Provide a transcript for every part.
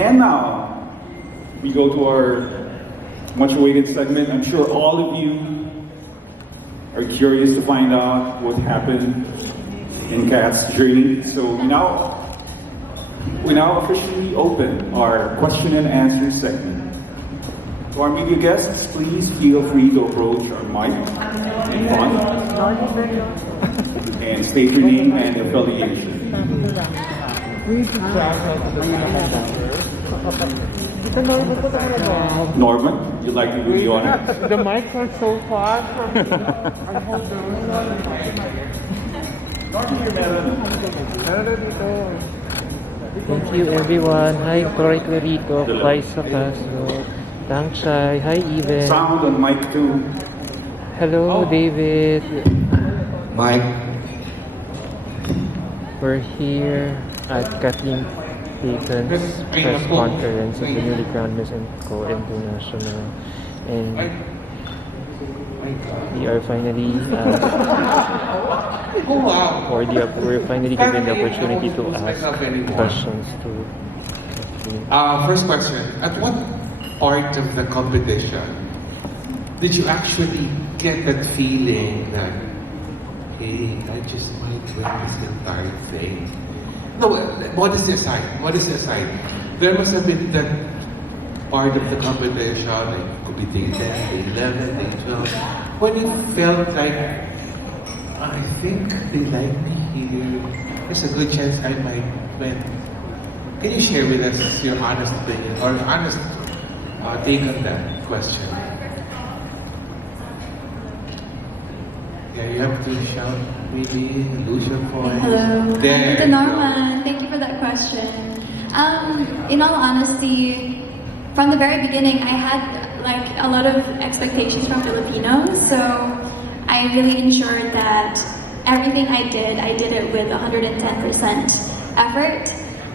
And now, we go to our much-awaited segment. I'm sure all of you are curious to find out what happened in Kat's journey. So we now officially open our question and answer segment. To our media guests, please feel free to approach our mic in front and state your name and affiliation. Norman, you'd like to do the honor? The mics are so far from me. Thank you everyone. Hi Troy Clarito, Liza Castro, Tang Chai, hi Even. Sound on mic 2. Hello David. Mike. We're here at Kathleen Paton's press conference of the newly crowned Miss Co International, and we are finally we're finally given the opportunity to ask questions to Kathleen. First question. At what part of the competition did you actually get that feeling that, hey, I just might win this entire thing? No, modesty aside. There must have been that part of the competition, like it could be day 10, day 11, day 12, when you felt like, I think they like me here. There's a good chance I might win. Can you share with us your honest opinion or honest take on that question? Yeah, you have to shout, maybe lose your voice. Hello. There Hi, Norman. Thank you for that question. In all honesty, from the very beginning, I had like a lot of expectations from Filipinos, so I really ensured that everything I did it with 110% effort.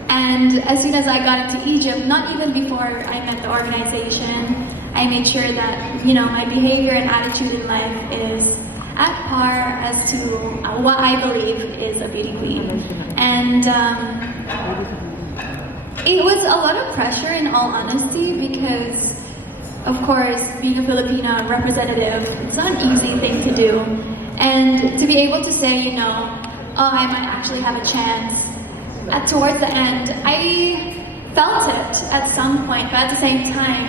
And as soon as I got into Egypt, not even before I met the organization, I made sure that, you know, my behavior and attitude in life is at par as to what I believe is a beauty queen. And it was a lot of pressure, in all honesty, because of course, being a Filipino representative, it's not an easy thing to do. And to be able to say, you know, oh, I might actually have a chance. Towards the end, I felt it at some point, but at the same time,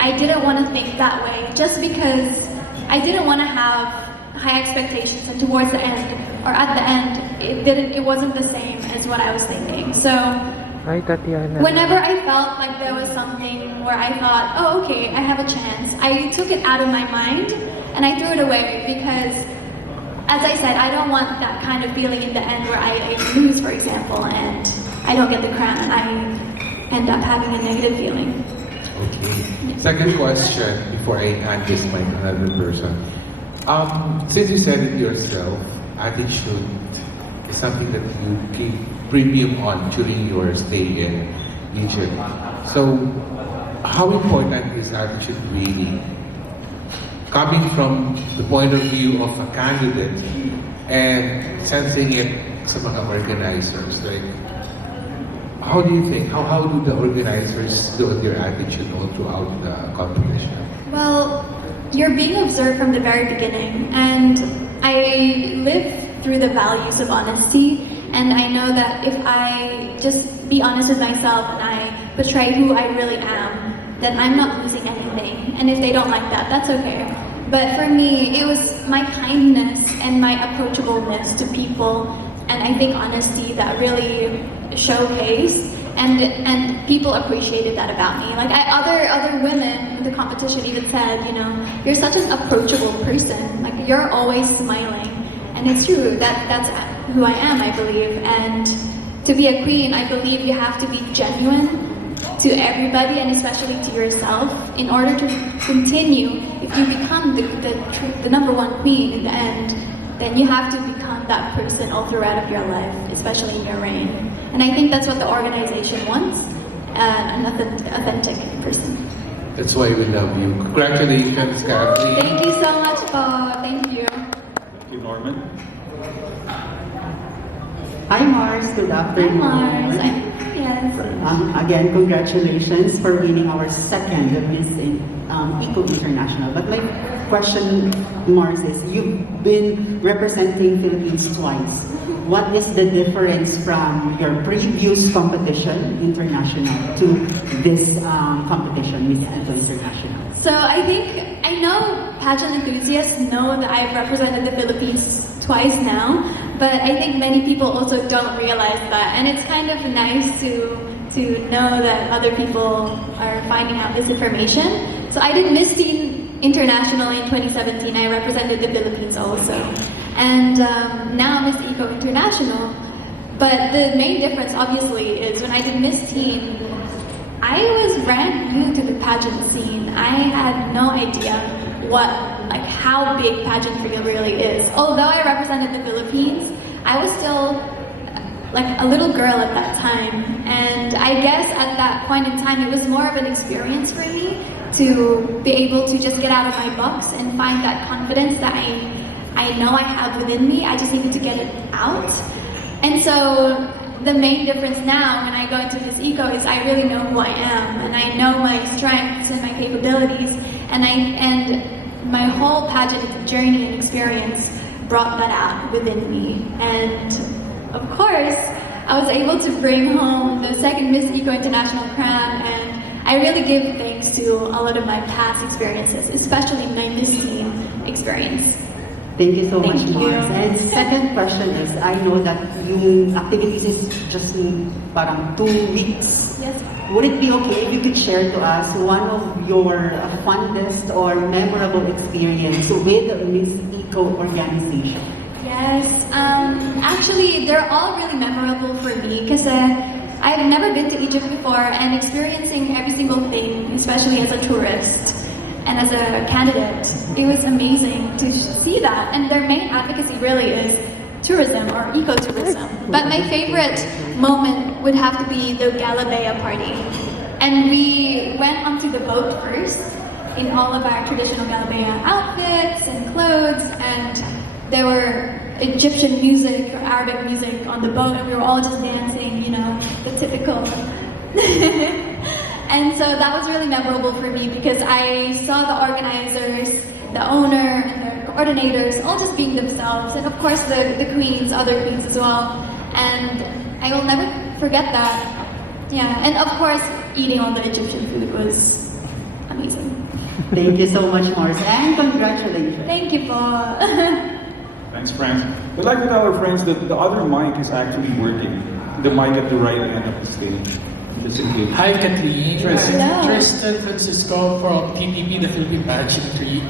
I didn't want to think that way, just because I didn't want to have high expectations, and towards the end, or at the end, it wasn't the same as what I was thinking. So, Hi Tatiana. whenever I felt like there was something where I thought, oh, okay, I have a chance, I took it out of my mind, and I threw it away, because as I said, I don't want that kind of feeling in the end where I lose, for example, and I don't get the crown, and I end up having a negative feeling. Okay. Second question, before I hand this mic to another person. Since you said it yourself, attitude is something that you gave premium on during your stay in Egypt. So, how important is attitude really? Coming from the point of view of a candidate and sensing it sa mga organizers, like, how do you think, how do the organizers do with your attitude all throughout the competition? Well, you're being observed from the very beginning, and I live through the values of honesty, and I know that if I just be honest with myself and I portray who I really am, then I'm not losing anything. And if they don't like that, that's okay. But for me, it was my kindness and my approachableness to people, and I think honesty that really showcased, and people appreciated that about me. Like other women in the competition even said, you know, you're such an approachable person. Like you're always smiling, and it's true. That's who I am, I believe. And to be a queen, I believe you have to be genuine to everybody, and especially to yourself, in order to continue. If you become the number one queen in the end, then you have to become that person all throughout of your life, especially in your reign. And I think that's what the organization wants, an authentic person. That's why we love you. Congratulations, Kathleen. Thank you so much, po. Thank you. Thank you, Norman. Hi Mars, good Hi, afternoon. Mars. Yes. again, congratulations for winning our second Miss Eco International. But my question, Mars, is you've been representing Philippines twice. What is the difference from your previous competition, international, to this competition, Miss Eco International? So I know pageant enthusiasts know that I've represented the Philippines twice now, but I think many people also don't realize that, and it's kind of nice to know that other people are finding out this information. So I did Miss Teen International in 2017. I represented the Philippines also, and now Miss Eco International. But the main difference, obviously, is when I did Miss Teen, I was brand new to the pageant scene. I had no idea how big pageantry really is. Although I represented the Philippines, I was still a little girl at that time. And I guess at that point in time, it was more of an experience for me to be able to just get out of my box and find that confidence that I know I have within me. I just needed to get it out. And so the main difference now when I go into Miss Eco is I really know who I am, and I know my strengths and my capabilities, and my whole pageant journey and experience brought that out within me. And of course, I was able to bring home the second Miss Eco International crown, and I really give thanks to a lot of my past experiences, especially my Miss Teen experience. Thank you so much, Thank you. Mars. And second question is, I know that yung activities is just parang 2 weeks. Yes. Would it be okay if you could share to us one of your fondest or memorable experience with Miss Eco organization? Yes, actually, they're all really memorable for me because I've never been to Egypt before, and experiencing every single thing, especially as a tourist and as a candidate, it was amazing to see that. And their main advocacy really is tourism or ecotourism. But my favorite moment would have to be the Galabea party. And we went onto the boat first in all of our traditional Galabea outfits and clothes, and there were Egyptian music or Arabic music on the boat, and we were all just dancing, the typical. And so that was really memorable for me because I saw the organizers, the owner, and the coordinators all just being themselves, and of course the queens, other queens as well. And I will never forget that. Yeah, and of course eating all the Egyptian food was amazing. Thank you so much, Mars, and congratulations. Thank you po. Thanks, friends. We'd like to tell our friends that the other mic is actually working. The mic at the right end of the stage. Just in case. Hi, Kathleen. Hello. Tristan Francisco from TPP, the Philippine Pageantry.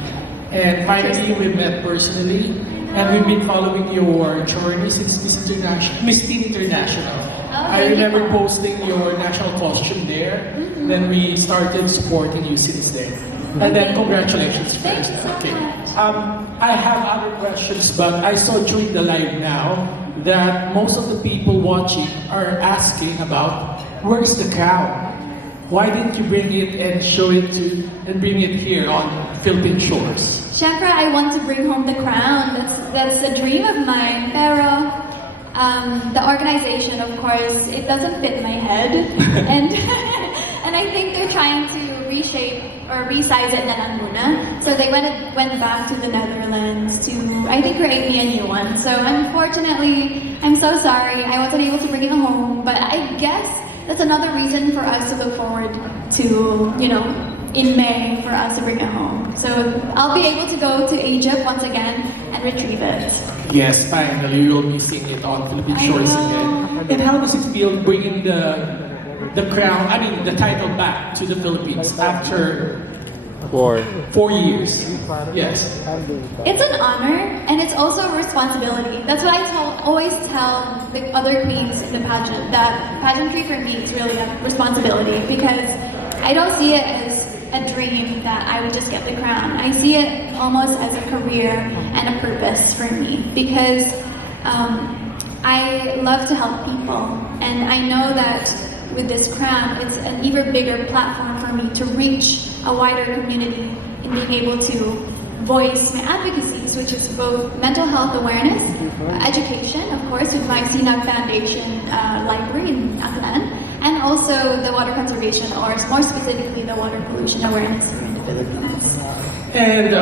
And finally, we met personally. And we've been following your journey since Miss Teen International. I remember posting your national costume there. Then we started supporting you since then. And then congratulations first. Okay. I have other questions, but I saw during the live now that most of the people watching are asking about where is the crown? Why didn't you bring it and show it and bring it here on Philippine shores? Syempre, I want to bring home the crown. That's a dream of mine. Pero the organization, of course, it doesn't fit my head, and and I think they're trying to reshape or resize it na lang muna. So they went back to the Netherlands to, I think, create me a new one. So unfortunately, I'm so sorry, I wasn't able to bring it home. But I guess that's another reason for us to look forward to, in May, for us to bring it home. So I'll be able to go to Egypt once again and retrieve it. Yes, finally, you'll be seeing it on Philippine shores again. And how does it feel bringing the crown, the title back to the Philippines after 4 years? Yes. It's an honor, and it's also a responsibility. That's what I always tell the other queens in the pageant, that pageantry for me is really a responsibility, because I don't see it as a dream that I would just get the crown. I see it almost as a career and a purpose for me, because I love to help people, and I know that with this crown, it's an even bigger platform for me to reach a wider community in being able to voice my advocacies, which is both mental health awareness, education, of course, with my CNAG Foundation library in Aklan, and also the water conservation, or more specifically the water pollution awareness here in the Philippines. And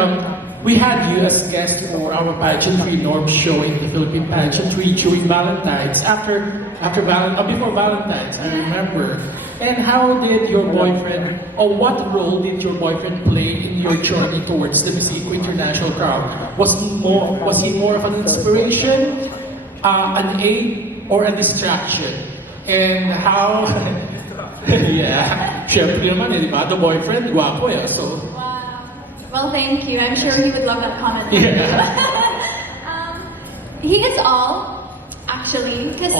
we had you as guest for our pageantry norm show in the Philippine pageantry during Valentine's, before Valentine's, I remember. And how did your boyfriend, or what role did your boyfriend play in your journey towards the Miss Eco International crowd? Was he more of an inspiration, an aid, or a distraction? And how, yeah, syempre naman, di ba? The boyfriend, guwapo eh, so. Wow. Well, thank you. I'm sure he would love that comment. Yeah. He is all, actually, because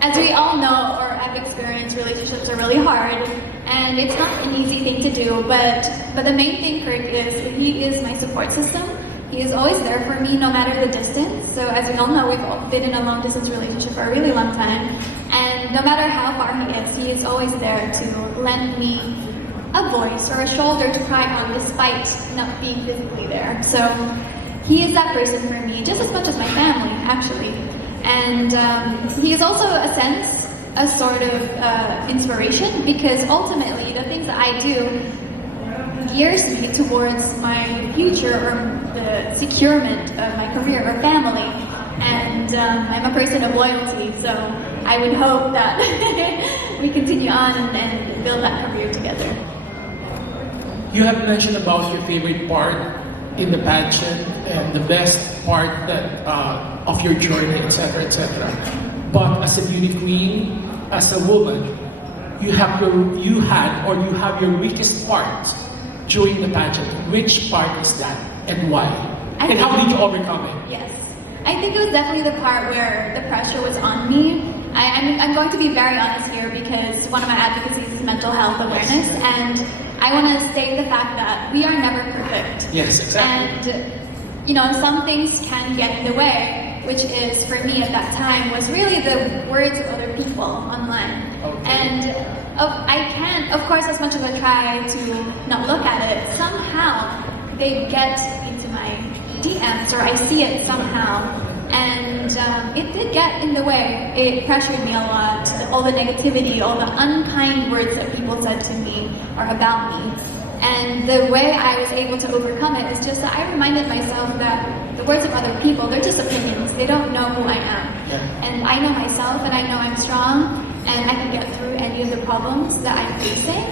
as we all know or have experienced, relationships are really hard, and it's not an easy thing to do. But the main thing, Kirk, is he is my support system. He is always there for me, no matter the distance. So as we all know, we've all been in a long distance relationship for a really long time, and no matter how far he is always there to lend me a voice or a shoulder to cry on, despite not being physically there. So he is that person for me, just as much as my family, actually. And he is also a sort of inspiration, because ultimately the things that I do gears me towards my future or the securement of my career or family. And I'm a person of loyalty, so I would hope that we continue on and build that career together. You have mentioned about your favorite part in the pageant and the best part that of your journey, etc., etc. But as a beauty queen, as a woman, you have your weakest part during the pageant. Which part is that, and why? And how did you overcome it? Yes, I think it was definitely the part where the pressure was on me. I'm going to be very honest here, because one of my advocacies is mental health awareness, and I want to state the fact that we are never perfect. Yes, exactly. And some things can get in the way, which is, for me at that time, was really the words of other people online. Okay. And I can't, of course, as much as I try to not look at it, somehow they get into my DMs, or I see it somehow. And it did get in the way. It pressured me a lot. All the negativity, all the unkind words that people said to me or about me. And the way I was able to overcome it is just that I reminded myself that the words of other people, they're just opinions. They don't know who I am. Yeah. And I know myself, and I know I'm strong, and I can get through any of the problems that I'm facing.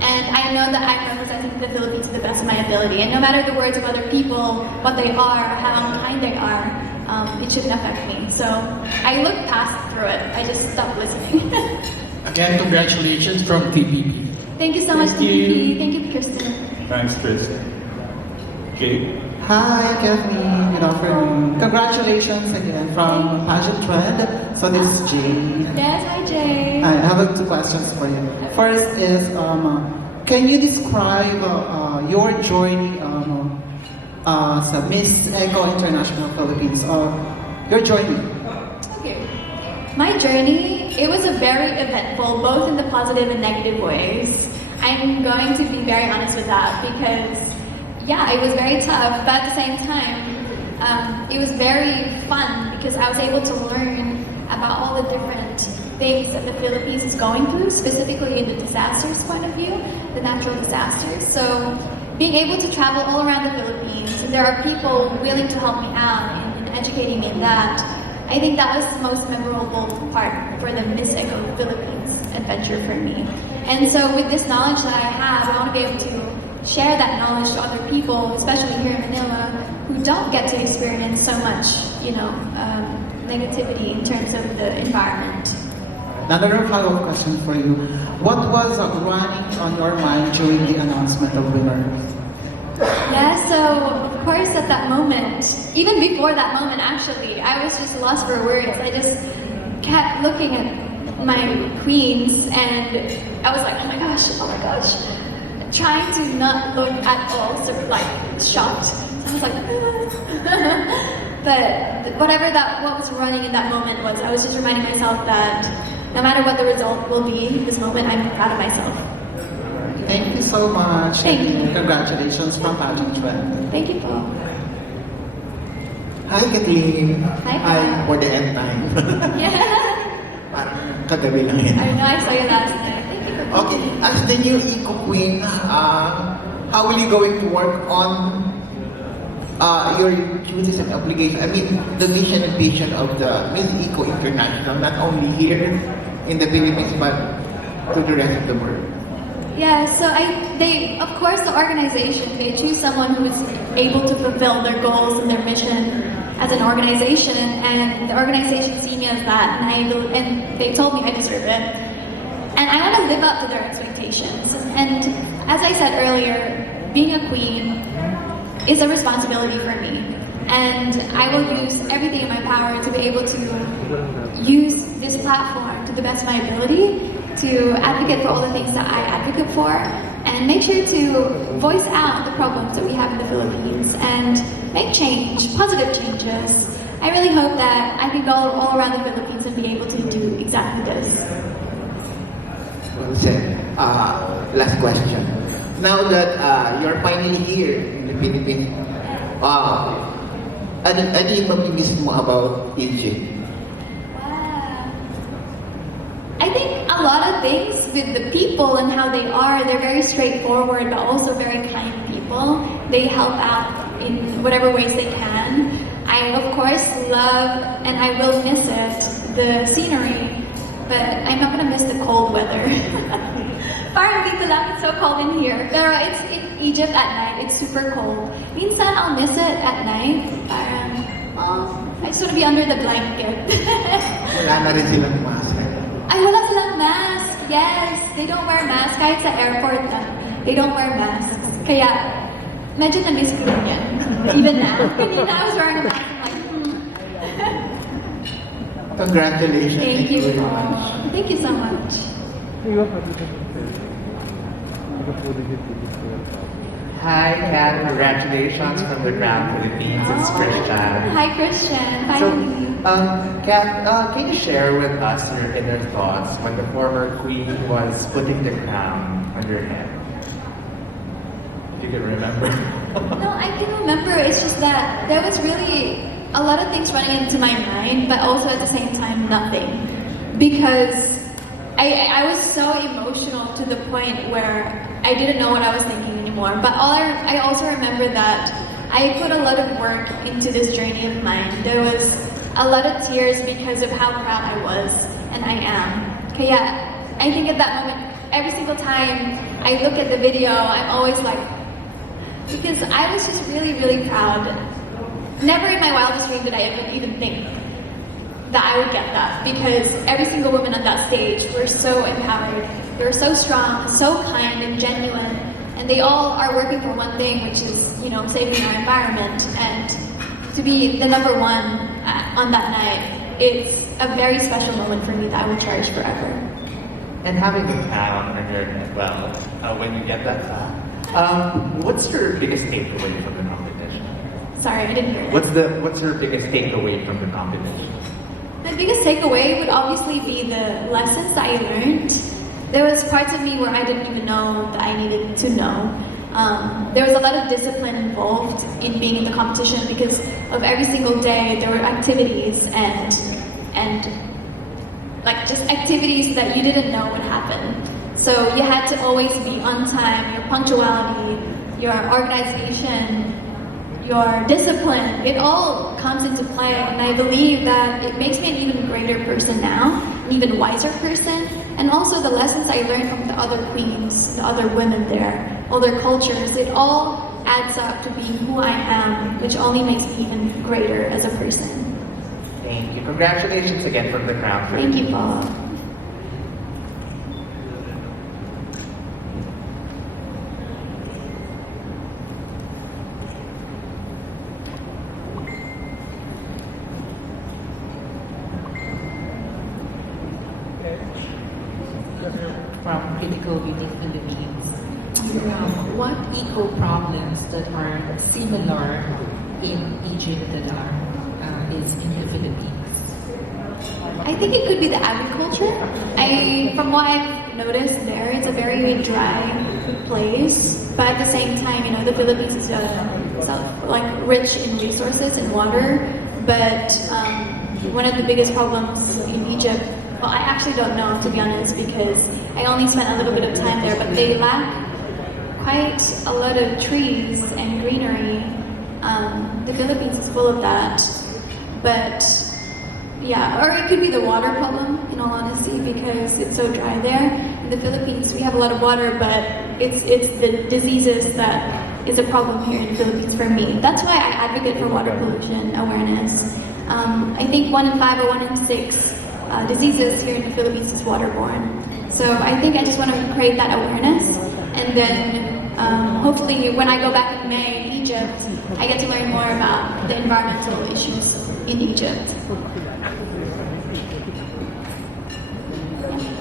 And I know that I'm representing the Philippines to the best of my ability. And no matter the words of other people, what they are, how unkind they are, it shouldn't affect me. So I looked past through it. I just stopped listening. Again, congratulations from TPP. Thank you so much, Thank you. TPP. Thank you, Kristen. Thanks, Chris. Jay? Hi, Kathleen. Good afternoon. Congratulations again from Pageant Trend. So this is Jay. Yes, hi, Jay. I have two questions for you. First is, can you describe your journey as a Miss Eco International Philippines? Your journey. Okay. My journey, it was a very eventful, both in the positive and negative ways. I'm going to be very honest with that, because yeah, it was very tough, but at the same time, it was very fun, because I was able to learn about all the different things that the Philippines is going through, specifically in the disasters point of view, the natural disasters. So being able to travel all around the Philippines, and there are people willing to help me out and educating me in that, I think that was the most memorable part for the Miss Eco Philippines adventure for me. And so with this knowledge that I have, I want to be able to share that knowledge to other people, especially here in Manila, who don't get to experience so much, negativity in terms of the environment. Another follow-up question for you. What was running on your mind during the announcement of winner? Yeah, so of course at that moment, even before that moment actually, I was just lost for words. I just kept looking at my queens, and I was like, oh my gosh, trying to not look at all sort of like shocked. So I was like, but what was running in that moment was, I was just reminding myself that no matter what the result will be in this moment, I'm proud of myself. Thank you so much. Thank you. Congratulations from Pageant Trend. Thank you, Paul. Hi, Kathleen. Hi, Paul. For the end time. Yeah. Parang kagabi lang yan. I know I saw you last night. Thank you for Okay, coming. as the new Eco Queen, how will you going to work on your duties and obligations? I mean, the mission and vision of the Miss Eco International, not only here in the Philippines, but to the rest of the world. Yeah, so of course, the organization, they choose someone who is able to fulfill their goals and their mission as an organization, and the organization see me as that, and they told me I deserve it. And I want to live up to their expectations. And as I said earlier, being a queen is a responsibility for me. And I will use everything in my power to be able to use this platform to the best of my ability to advocate for all the things that I advocate for, and make sure to voice out the problems that we have in the Philippines and make change, positive changes. I really hope that I can go all around the Philippines and be able to do exactly this. Well said. Last question. Now that you're finally here in the Philippines, ano yung mamimiss mo about Egypt? I think a lot of things with the people and how they are, they're very straightforward but also very kind people. They help out in whatever ways they can. I of course love, and I will miss it, the scenery, but I'm not gonna miss the cold weather. Parang dito lang, it's so cold in here. Pero it's in Egypt at night, it's super cold. Minsan I'll miss it at night. Parang, I just wanna be under the blanket. Wala na rin silang mask. Ay, wala silang mask. Yes, they don't wear masks. Kahit sa airport lang, they don't wear masks. Kaya, medyo na-miss ko rin yan. Even now. Kanina I was wearing a mask. I'm like, Congratulations. Thank you. very much. Thank you so much. Hi, Kat. Congratulations from the Crown Philippines. It's Christian. Hi, Christian. Hi, So, Lily. Kat, can you share with us your inner thoughts when the former queen was putting the crown on your head? If you can remember. No, I can remember. It's just that there was really a lot of things running into my mind, but also at the same time, nothing. Because I was so emotional to the point where I didn't know what I was thinking anymore. But I also remember that I put a lot of work into this journey of mine. There was a lot of tears because of how proud I was, and I am. Kaya, I think at that moment, every single time I look at the video, I'm always like, because I was just really, really proud. Never in my wildest dream did I even think that I would get that, because every single woman on that stage were so empowered. They were so strong, so kind and genuine, and they all are working for one thing, which is, you know, saving our environment. And to be the number one on that night, it's a very special moment for me that I will cherish forever. And having the crown on your head, well, when you get that, what's your biggest takeaway from the competition? Sorry, I didn't hear that. What's your biggest takeaway from the competition? My biggest takeaway would obviously be the lessons that I learned. There was parts of me where I didn't even know that I needed to know. There was a lot of discipline involved in being in the competition because of every single day there were activities and like just activities that you didn't know would happen. So you had to always be on time, your punctuality, your organization, your discipline, it all comes into play, and I believe that it makes me an even greater person now, an even wiser person, and also the lessons I learned from the other queens, the other women there, all their cultures, it all adds up to being who I am, which only makes me even greater as a person. Thank you. Congratulations again from the Crown. Thank you, Paul. From Critical Beauty Philippines. What eco problems that are similar in Egypt that is in the Philippines? I think it could be the agriculture. From what I've noticed there, it's a very dry place, but at the same time, you know, the Philippines is like rich in resources and water. But one of the biggest problems in Egypt well, I actually don't know, to be honest, because I only spent a little bit of time there, but they lack quite a lot of trees and greenery. The Philippines is full of that, but yeah, or it could be the water problem, in all honesty, because it's so dry there. In the Philippines, we have a lot of water, but it's the diseases that is a problem here in the Philippines for me. That's why I advocate for water pollution awareness. I think 1 in 5 or 1 in 6 diseases here in the Philippines is waterborne. So I think I just want to create that awareness, and then hopefully when I go back in May in Egypt, I get to learn more about the environmental issues in Egypt.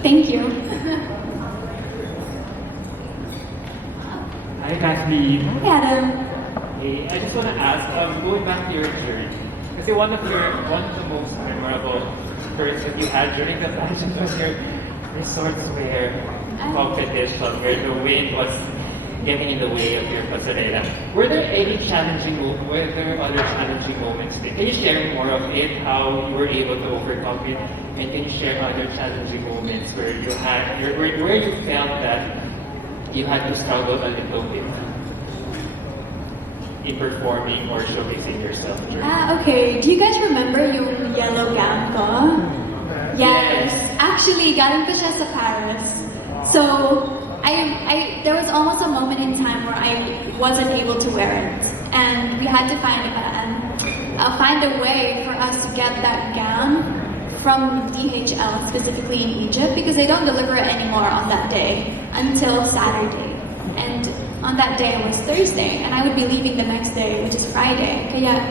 Thank you. Hi, Kathleen. Hi, Adam. Hey, I just want to ask, going back to your journey, kasi one of the most memorable first that you had during the pageant was your resortswear competition, where the wind was getting in the way of your pasarela. Were there other challenging moments? Can you share more of it, how you were able to overcome it, and can you share other challenging moments where you felt that you had to struggle a little bit in performing or showcasing yourself? Okay. Do you guys remember yung yellow gown ko? Yes. Actually, galing pa siya sa Paris. So, there was almost a moment in time where I wasn't able to wear it. And we had to find a way for us to get that gown from DHL, specifically in Egypt, because they don't deliver it anymore on that day until Saturday. And on that day was Thursday, and I would be leaving the next day, which is Friday. Kaya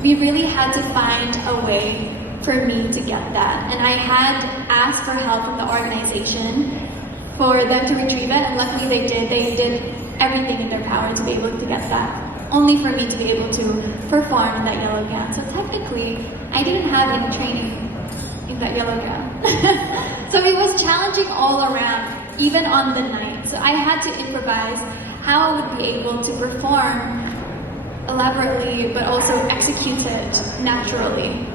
we really had to find a way for me to get that. And I had asked for help from the organization for them to retrieve it, and luckily they did. They did everything in their power to be able to get that, only for me to be able to perform in that yellow gown. So technically, I didn't have any training in that yellow gown. So it was challenging all around, even on the night. So I had to improvise how I would be able to perform elaborately, but also execute it naturally.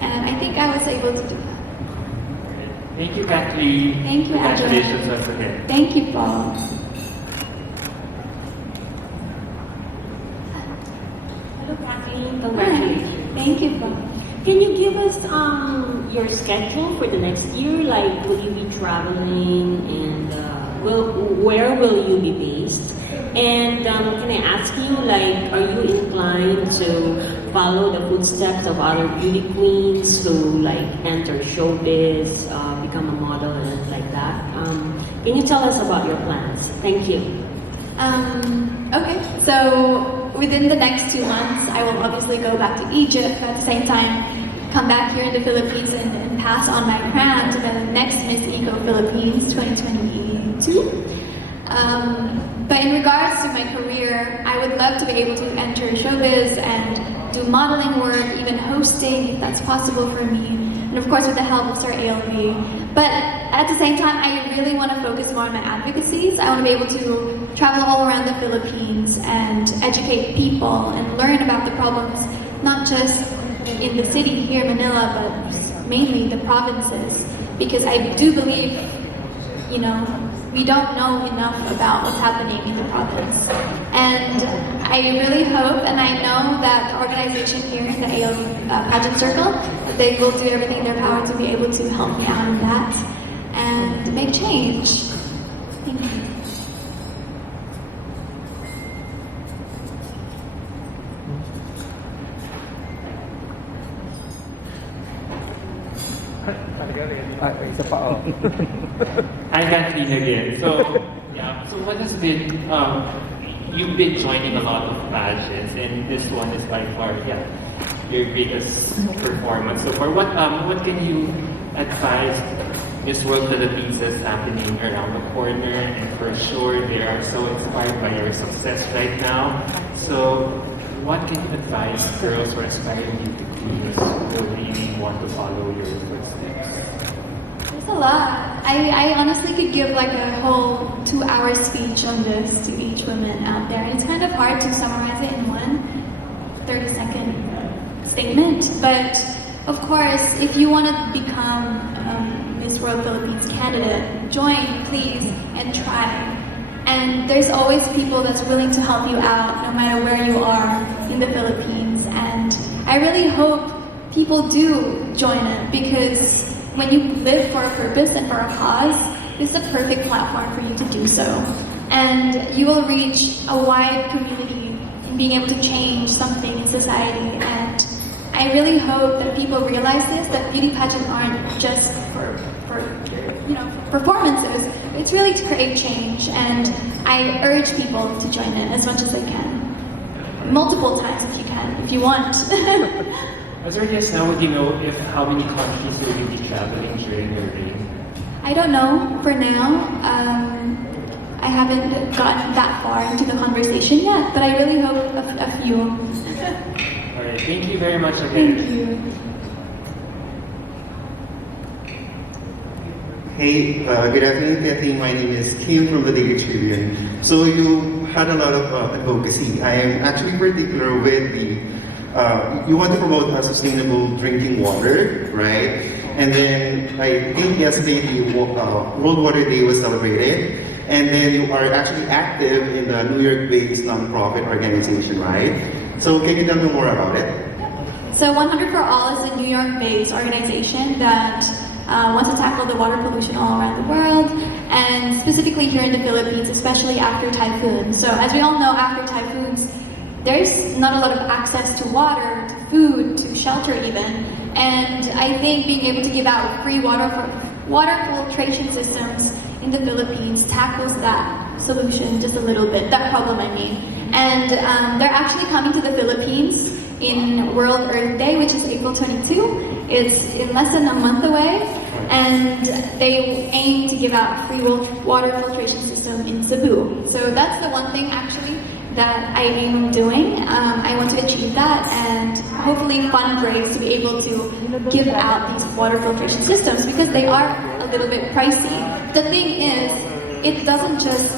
And I think I was able to do that. Thank you, Kathleen. Thank you, Adrian. Congratulations once again. Thank you, Paul. Hello, Kathleen. Congratulations. Thank you, Paul. Can you give us your schedule for the next year? Like, will you be traveling, and where will you be based? And can I ask you, like, are you inclined to follow the footsteps of other beauty queens to like enter showbiz, become a model, and like that? Can you tell us about your plans? Thank you. Okay, so within the next 2 months, I will obviously go back to Egypt, but at the same time, come back here in the Philippines and pass on my crown to the next Miss Eco Philippines 2022. But in regards to my career, I would love to be able to enter showbiz and do modeling work, even hosting, if that's possible for me, and of course with the help of Sir ALV. But at the same time, I really want to focus more on my advocacy. So I want to be able to travel all around the Philippines and educate people and learn about the problems, not just in the city here, Manila, but mainly the provinces. Because I do believe, we don't know enough about what's happening in the province. And I really hope, and I know that the organization here in the AO Pageant Circle, they will do everything in their power to be able to help me out in that and make change. Thank you. Hi, Kathleen again. So what has been, you've been joining a lot of pageants, and this one is by far, your biggest performance so far. What can you advise Miss World Philippines that's happening around the corner? And for sure, they are so inspired by your success right now. So what can you advise girls who are aspiring beauty queens who really want to follow your footsteps? There's a lot. I honestly could give like a whole 2-hour speech on this to each woman out there. It's kind of hard to summarize it in one 30-second statement. But of course, if you want to become Miss World Philippines candidate, join, please, and try. And there's always people that's willing to help you out, no matter where you are in the Philippines. And I really hope people do join it, because when you live for a purpose and for a cause, this is a perfect platform for you to do so. And you will reach a wide community in being able to change something in society. And I really hope that people realize this, that beauty pageants aren't just for performances. It's really to create change, and I urge people to join in as much as they can. Multiple times if you can, if you want. As early as now, would you know how many countries you will be traveling during your reign? I don't know for now. I haven't gotten that far into the conversation yet, but I really hope a few. Alright, thank you very much again. Thank you. Hey, good afternoon, Kathleen. My name is Kim from the Daily Tribune. So you had a lot of advocacy. I am actually particular with the, you want to promote sustainable drinking water, right? And then I think yesterday the World Water Day was celebrated. And then you are actually active in the New York-based nonprofit organization, right? So can you tell me more about it? So 100 for All is a New York-based organization that wants to tackle the water pollution all around the world, and specifically here in the Philippines, especially after typhoons. So as we all know, after typhoons, there's not a lot of access to water, to food, to shelter even. And I think being able to give out free water filtration systems in the Philippines tackles that solution just a little bit, that problem I mean. And they're actually coming to the Philippines in World Earth Day, which is April 22. It's in less than a month away, and they aim to give out free water filtration system in Cebu. So that's the one thing actually that I aim doing. I want to achieve that and hopefully fundraise to be able to give out these water filtration systems, because they are a little bit pricey. The thing is, it doesn't just,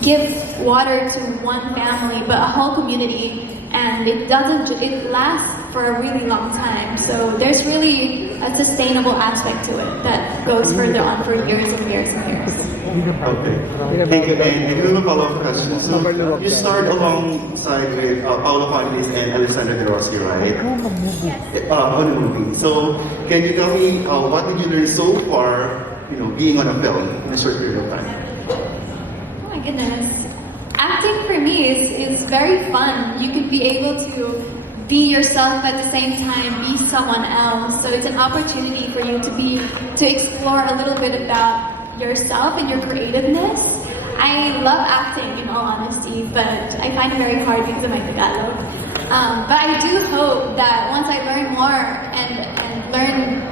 give water to one family, but a whole community, and it lasts for a really long time. So there's really a sustainable aspect to it that goes further on for years and years and years. Okay, thank you. And I do have a follow-up question. So you started alongside with Paolo Condes and Alessandra De Rossi, right? Yes. On the movie. So can you tell me what did you learn so far, being on a film in a short period of time? Oh my goodness. Acting for me is very fun. You can be able to be yourself at the same time, be someone else. So it's an opportunity for you to explore a little bit about yourself and your creativeness. I love acting, in all honesty, but I find it very hard because of my Tagalog. But I do hope that once I learn more and learn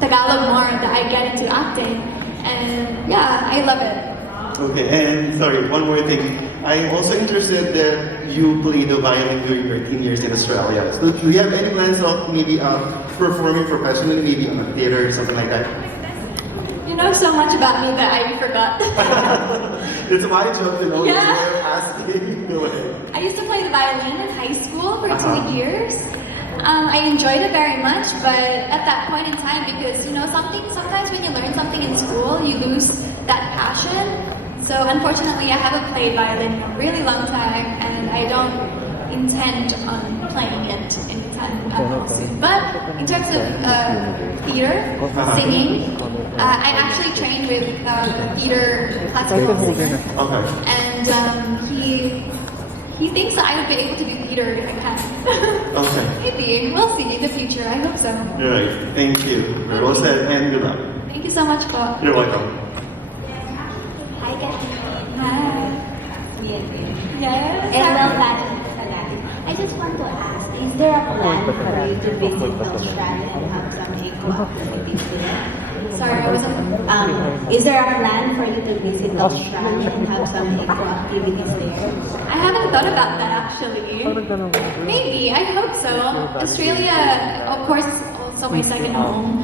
Tagalog more, that I get into acting. And yeah, I love it. Okay, and sorry, one more thing. I'm also interested that you played the violin during your teen years in Australia. So do you have any plans of maybe performing professionally, maybe on a theater or something like that? You know so much about me that I forgot. It's my job to know. Yeah. Asking. Go ahead. I used to play the violin in high school for 2 years. I enjoyed it very much, but at that point in time, because sometimes when you learn something in school, you lose that passion. So unfortunately, I haven't played violin in a really long time, and I don't intend on playing it anytime soon. But in terms of theater, singing, I actually trained with theater classical singer, and he thinks that I would be able to do theater if I can. Okay. Maybe. We'll see in the future. I hope so. All right. Thank you. Very well said, and good luck. Thank you so much, Bob. You're welcome. Hi, Kathleen. Hi. Yes. And well, Pageant. I just want to ask, is there a plan for you to visit Australia and have some activities there? Sorry, I wasn't... is there a plan for you to visit Australia and have some activities there? I haven't thought about that actually. Maybe, I hope so. Australia, of course, is also my second home.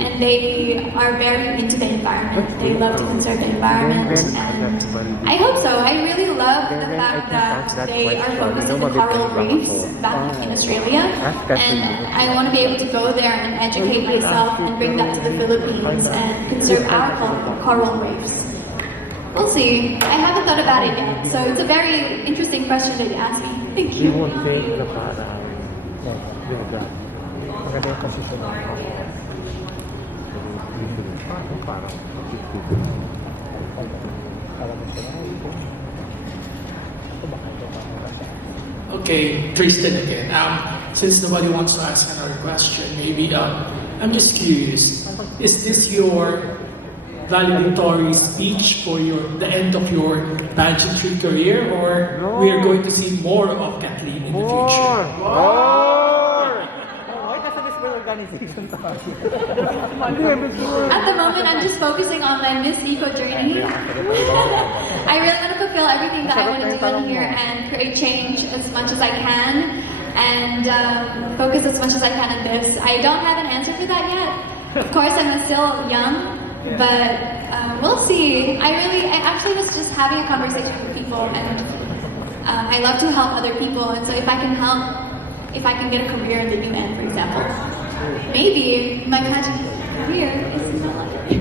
and they are very into the environment. They love to conserve the environment, and I hope so. I really love the fact that they are focusing on the coral reefs back in Australia, and I want to be able to go there and educate myself and bring that to the Philippines and conserve our coral reefs. We'll see. I haven't thought about it yet, so it's a very interesting question that you asked me. Thank you. You won't take the parang yoga. Maganda yung posisyon ng parang Okay, Tristan again. Since nobody wants to ask another question, maybe I'm just curious. Is this your valedictory speech for the end of your pageantry career, or we are going to see more of Kathleen in the future? At the moment, I'm just focusing on my Miss Eco journey. I really want to fulfill everything that I want to do in here and create change as much as I can, and focus as much as I can on this. I don't have an answer for that yet. Of course, I'm still young, but we'll see. I actually was just having a conversation with people, and I love to help other people, and so if I can help, if I can get a career in the UN, for example, maybe my pageant career is not like it.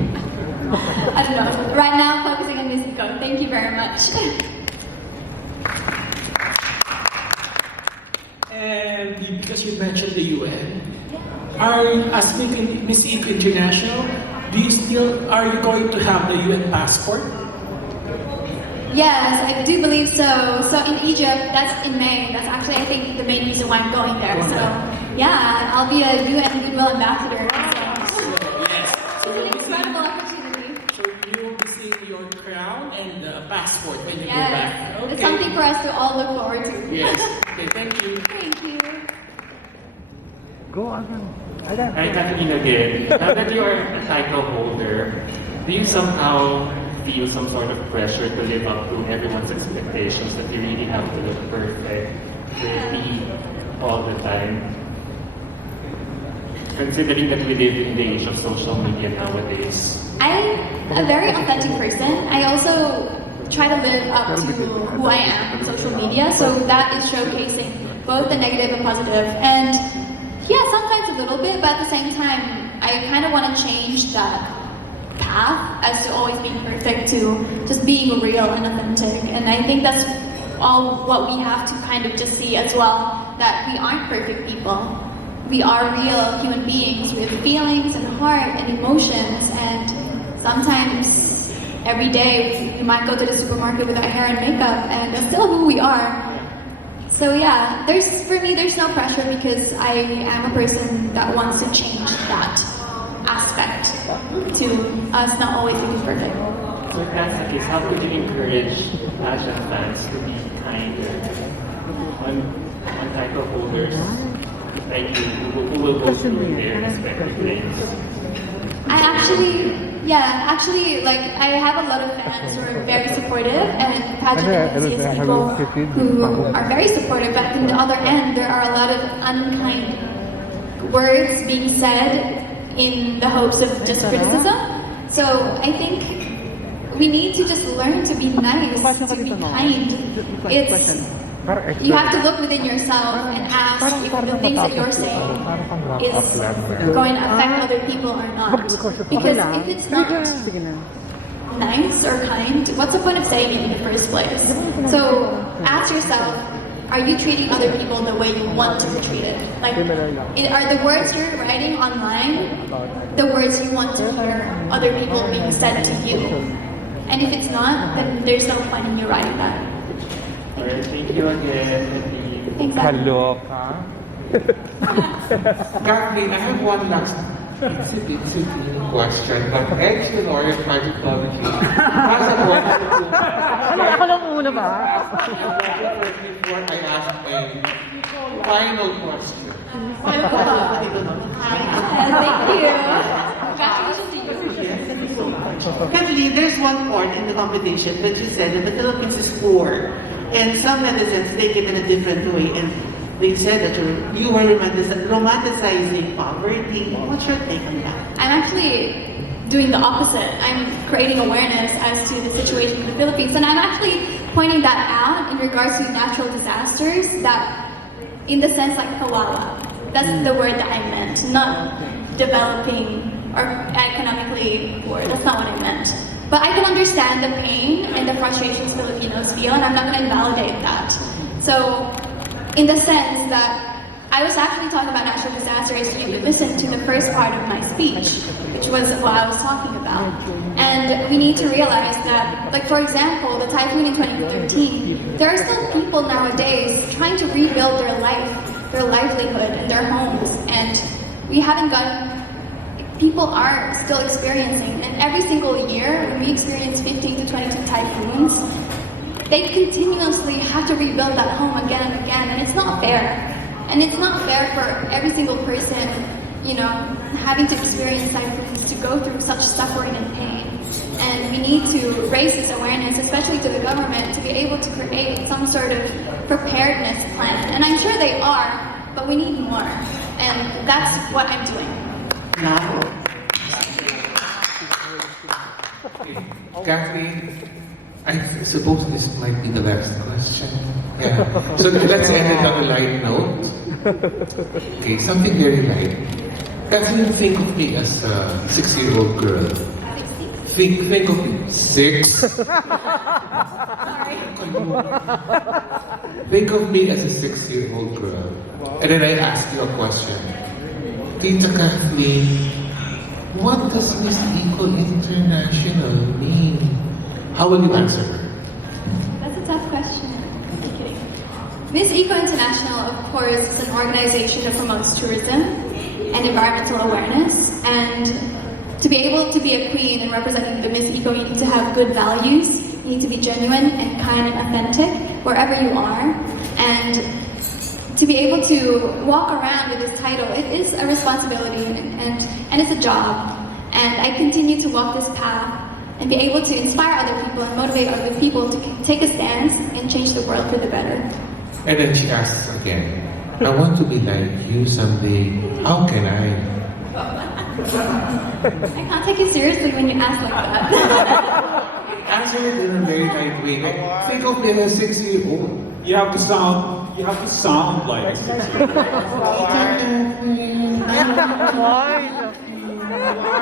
I don't know. Right now, I'm focusing on Miss Eco. Thank you very much. And because you mentioned the UN, as Miss Eco International, are you going to have the UN passport? Yes, I do believe so. So in Egypt, that's in May. That's actually, I think, the main reason why I'm going there. So yeah, I'll be a UN Goodwill Ambassador. So it's an incredible opportunity. So you will be seeing your crown and passport when you go Yes, back. Okay. it's something for us to all look forward to. Yes. Okay, thank you. Thank you. Go on. Hi, Kathleen again. Now that you are a title holder, do you somehow feel some sort of pressure to live up to everyone's expectations that you really have to look perfect, pretty all the time? Considering that we live in the age of social media nowadays. I'm a very authentic person. I also try to live up to who I am on social media, so that is showcasing both the negative and positive. And yeah, sometimes a little bit, but at the same time, I kind of want to change that path as to always being perfect to just being real and authentic. And I think that's all what we have to kind of just see as well, that we aren't perfect people. We are real human beings with feelings and heart and emotions, and sometimes every day we might go to the supermarket with our hair and makeup, and that's still who we are. So yeah, for me, there's no pressure because I am a person that wants to change that aspect to us not always being perfect. So if that's the case, how could you encourage pageant fans to be kinder on title holders like you who will go through their respective things? I have a lot of fans who are very supportive, and pageant is people who are very supportive, but on the other end, there are a lot of unkind words being said in the hopes of just criticism. So I think we need to just learn to be nice, to be kind. You have to look within yourself and ask if the things that you're saying is going to affect other people or not. Because if it's not nice or kind, what's the point of saying it in the first place? So ask yourself, are you treating other people the way you want to be treated? Like, are the words you're writing online the words you want to hear other people being said to you? And if it's not, then there's no point in you writing that. Alright, thank you again. Exactly. Kathleen, I have one last itsy question, but ex-lawyer tragicology has a wonderful Ako lang muna ba? before I ask a final question. Thank you. Congratulations to you. Kathleen, there's one part in the competition that you said that the Philippines is poor, and some netizens take it in a different way and they said that you were romanticizing poverty. What's your take on that? I'm actually doing the opposite. I'm creating awareness as to the situation in the Philippines, and I'm actually pointing that out in regards to natural disasters that, in the sense like Kawawa. That's the word that I meant, not developing or economically poor. That's not what I meant. But I can understand the pain and the frustrations Filipinos feel, and I'm not going to invalidate that. So, in the sense that I was actually talking about natural disasters, you listened to the first part of my speech, which was what I was talking about. And we need to realize that, like for example, the typhoon in 2013, there are still people nowadays trying to rebuild their life, their livelihood, and their homes. And we haven't gotten, people are still experiencing, and every single year, when we experience 15 to 22 typhoons, they continuously have to rebuild that home again and again, and it's not fair. And it's not fair for every single person, you know, having to experience typhoons to go through such suffering and pain. And we need to raise this awareness, especially to the government, to be able to create some sort of preparedness plan. And I'm sure they are, but we need more. And that's what I'm doing. Now, Kathleen, I suppose this might be the last question. Yeah. So let's end it on a light note. Okay, something very light. Kathleen, think of me as a 6-year-old girl. Think of me. 6? Think of me as a 6-year-old girl. And then I ask you a question. Tita Kathleen, what does Miss Eco International mean? How will you answer her? That's a tough question. I'm kidding. Miss Eco International, of course, is an organization that promotes tourism and environmental awareness. And to be able to be a queen and representing the Miss Eco, you need to have good values. You need to be genuine and kind and authentic wherever you are. And to be able to walk around with this title, it is a responsibility and it's a job. And I continue to walk this path and be able to inspire other people and motivate other people to take a stance and change the world for the better. And then she asks again, I want to be like you someday. How can I? I can't take you seriously when you ask like that. Answer it in a very light way. Like, think of me as a 6-year-old. You have to sound like a 6-year-old.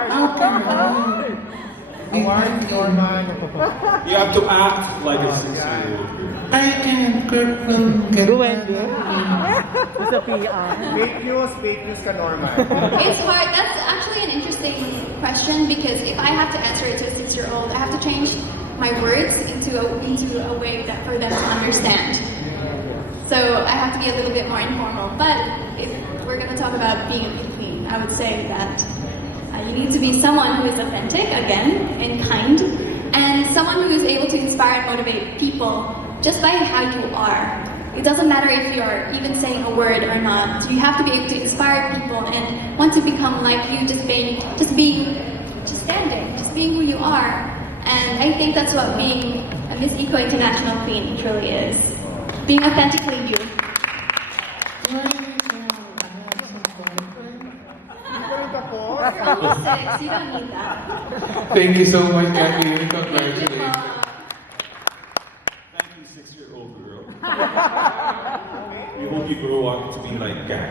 how can I? You have to act like a 6-year-old. I can get It's a PR. Fake news ka, Norman. It's hard. That's actually an interesting question because if I have to answer it to a 6-year-old, I have to change my words into a way that for them to understand. So I have to be a little bit more informal. But if we're going to talk about being a queen, I would say that you need to be someone who is authentic, again, and kind, and someone who is able to inspire and motivate people just by how you are. It doesn't matter if you're even saying a word or not. You have to be able to inspire people and want to become like you, just standing, just being who you are. And I think that's what being a Miss Eco International Queen truly is. Being authentically you. You don't need that. Thank you so much, Kathleen. Congratulations. Thank you, 6-year-old girl. We hope you grow up to be like Kat.